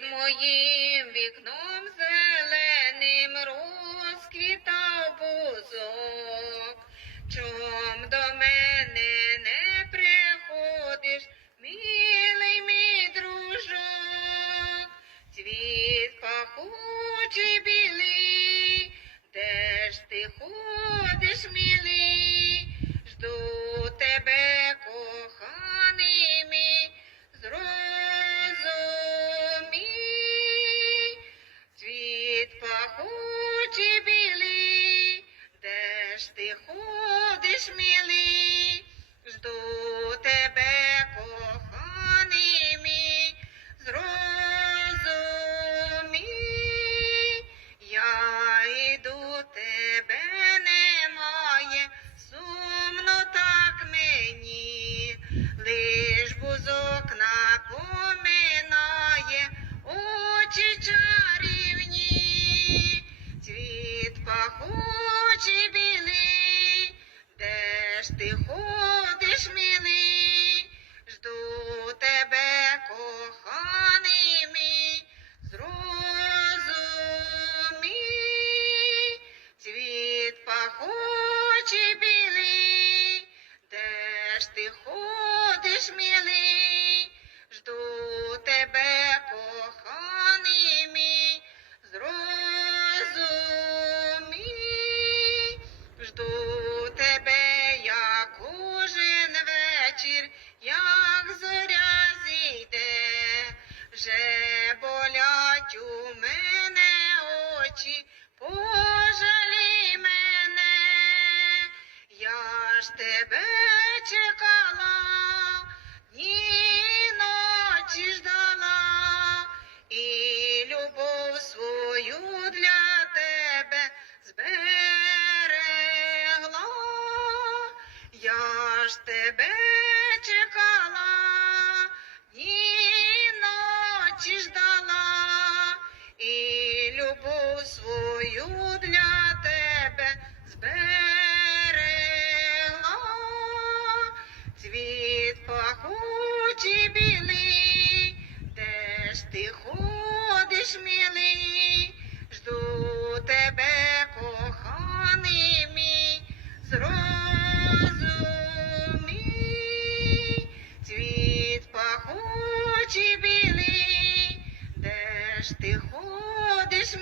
Під моїм вікном пахучий білий, де ж ти ходиш, милий? Жду тебе, коханий мій, зрозумій. Я йду, тебе немає, сумно так мені, лиш бузок ти ходиш, милий, жду тебе, коханий мій, зрозумій, цвіт пахучий білий, де ж ти ходиш, милий, жду тебе, тебе чекала, ні ночі ждала, і любов свою для тебе зберегла. Я ж тебе чекала, ні ночі ждала, і любов свою для ти ходиш, милий, жду тебе, коханий мій, зрозумій, цвіт пахучий білий, де ж ти ходиш,